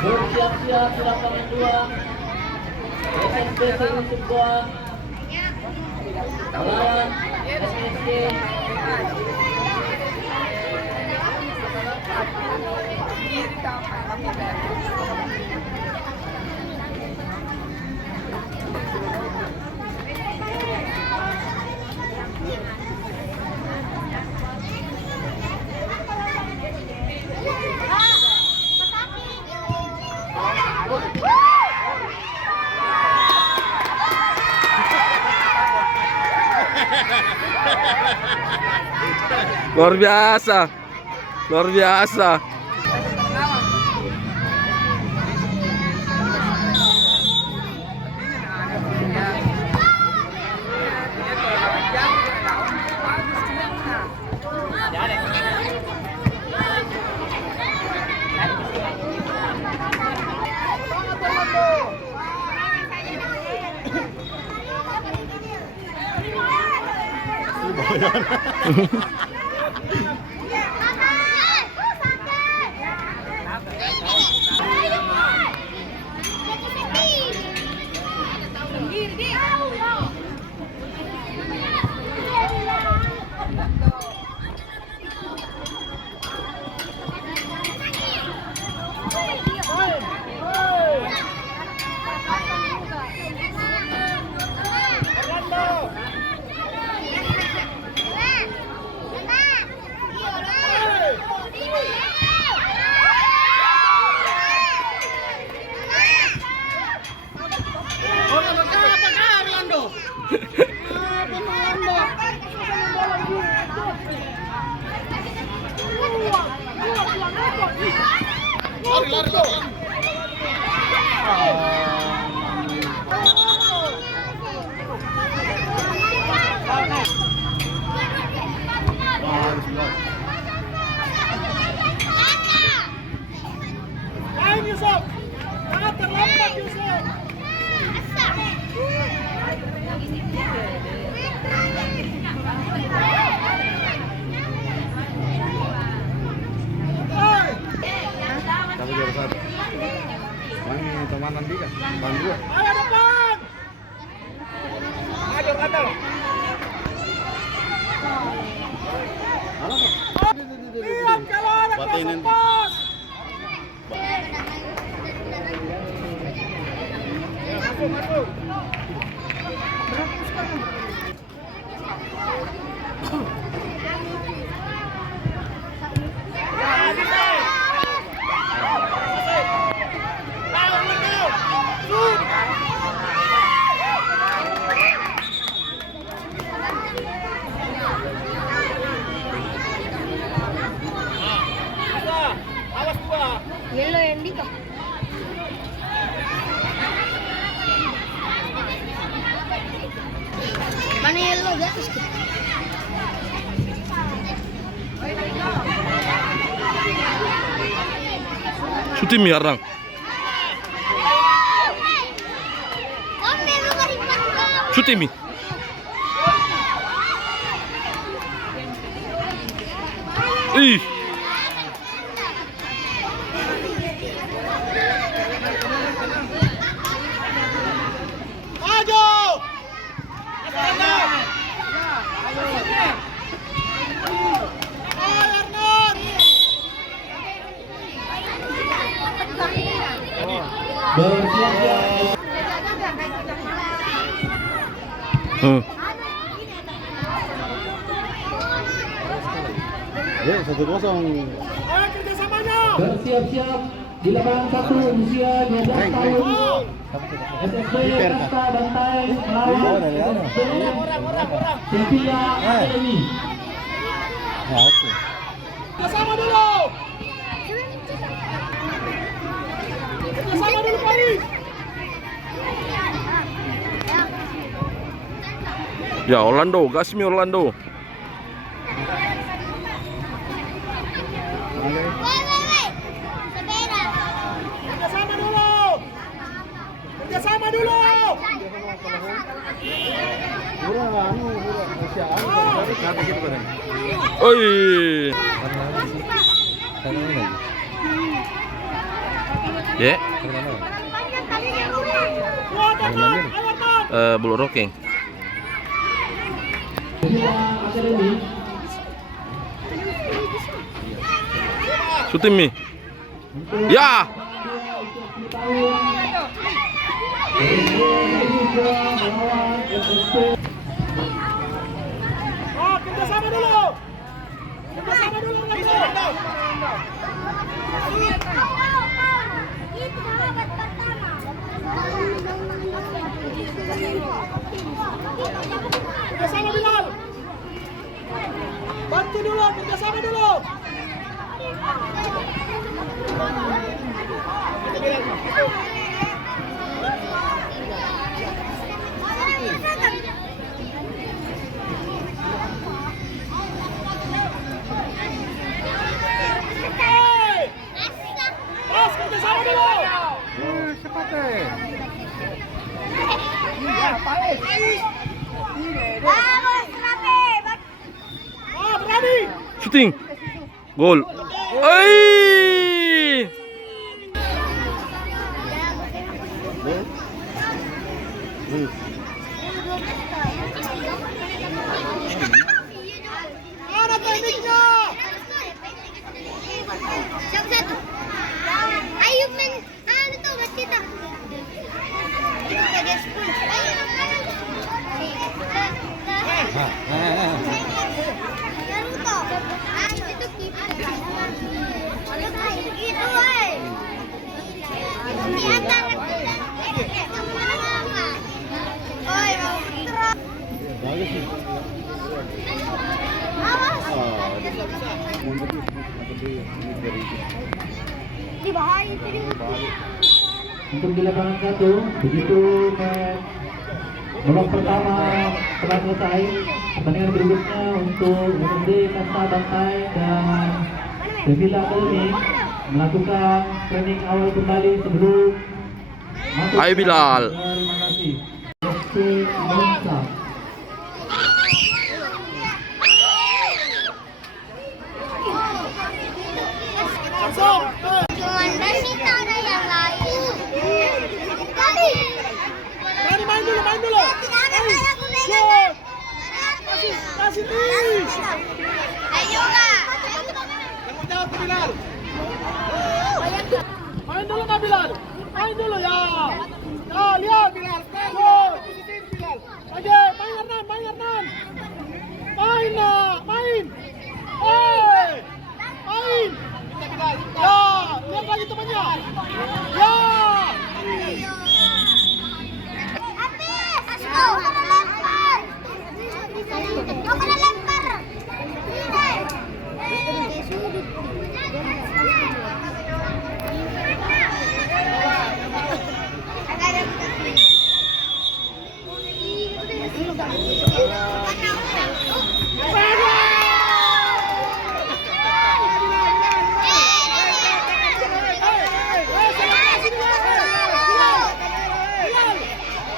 Bersiap-siap di lapangan 2 SSB Singapura 2 melawan SSB Luar biasa. Luar biasa. Teman nanti kan, bang dua. Ayo depan. Ayo kata. Lihat kalau ada kosong pos. Masuk. Yellow yang di kok. Mana yellow di atas tuh? Syuting mi arang. Syuting mi. Ih. Ya, 1-0. Ayo kerjasamanya. Bersiap-siap di lapangan 1 usia 12 tahun. SSB Kasta Bantai melawan SSB Cynthia Academy. Oke. Kerjasama dulu. Kerjasama dulu Pak. Ya Orlando, Gasmi Orlando. Kerjasama dulu. Kerjasama dulu. Oi. Ya. Bulu rocking. Shooting me. Ya. Oh, kerjasama dulu. Kerjasama dulu. Kerjasama Bilal. Bantu dulu, kerjasama dulu. Pas, kerjasama dulu. Oh, berani. Shooting. Gol. Oi. Mana tekniknya? Satu-satu. Ayo main, ano to, ba't kita? Laro to. Ito kita. Ito eh. Hindi ata. Oy, Bagus sih. awas. Di bahaya itu. Untuk di lapangan 1, begitu babak pertama telah selesai, pertandingan berikutnya untuk UMD Kasta Bantai dan Sevilla Academy melakukan training awal kembali sebelum masuk. Ayo Bilal. Terima kasih. FC Monza. Langsung. Cuman Basita ada yang lain. Berani main dulu, main dulu. Shoot. Kasih tis. Ayo lah. Tanggung jawab Bilal. Main dulu Kak Bilal. Main dulu ya. Ya, lihat Bilal. Shoot. Bilal. Lagi, main Hernan, main Hernan. Main nak, main. Main. Ya, lihat lagi temannya. Ya. Kau kena lempar. Kau kena lempar.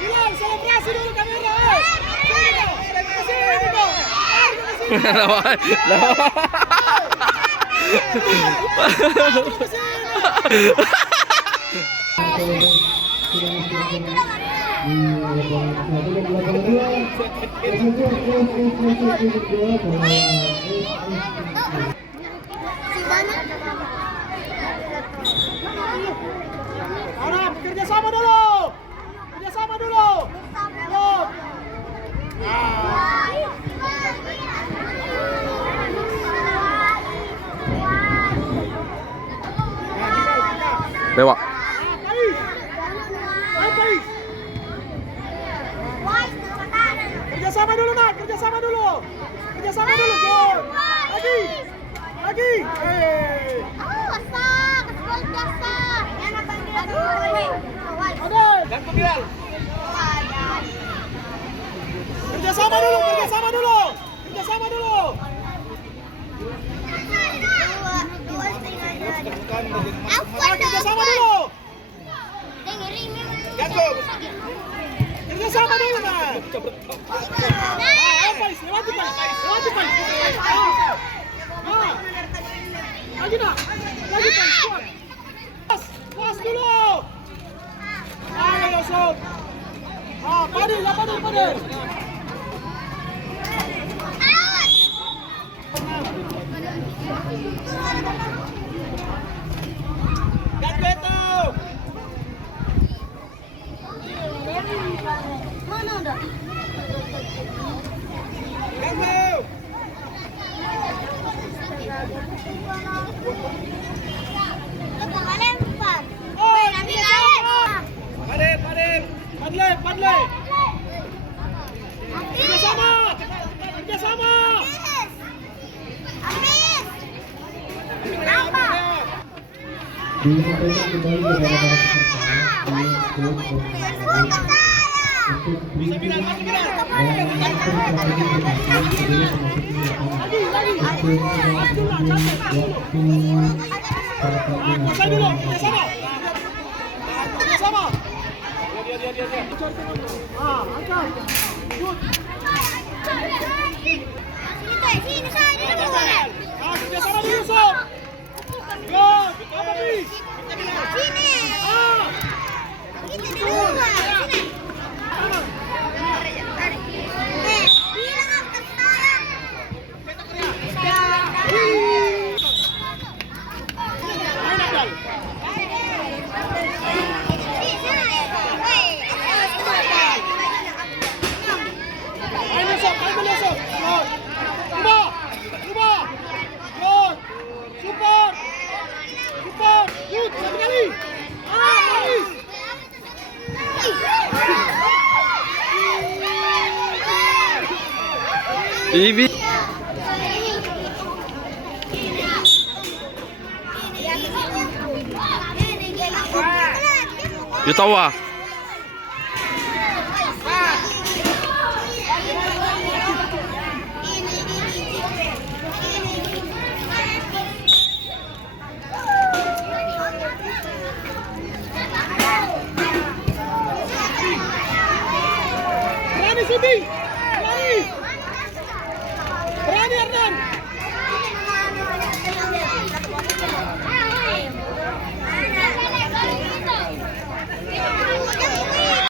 Bilal, selebrasi dulu kamera. Sini dong. Arab, kerjasama dulu. Kerjasama dulu. Yuk. Lewat. Kerjasama dulu nak, kerjasama dulu. Kerjasama dulu, gol. Lagi. Ada. Gantu Bilal. Kerjasama dulu, kerjasama dulu. Kerjasama dulu. Kerjasama dulu. Gantu. Kerjasama dulu, Mas. Pais, lewati Pais. Lewati Pais. Lagi nak. Lagi Pais, kuat. Pas dulu. Ayo, Yusuf. Padil, Padil. Mana udah? Lempar. Nanti Padle. Kerjasama. Habis. Apa? Disampaikan kembali kepada para Selesai dulu, kerjasama. Angkat. Shoot. Sini saya dulu. Kerjasama dulu, Yusuf. Good. Apa nih? Sini. Kita dulu. Sini. Bilang angkat sayang. Main Abdal. Main Yusuf. Good. Ubah. Good. Support. Good. Satu kali. Nice. Ibi. Yutawa.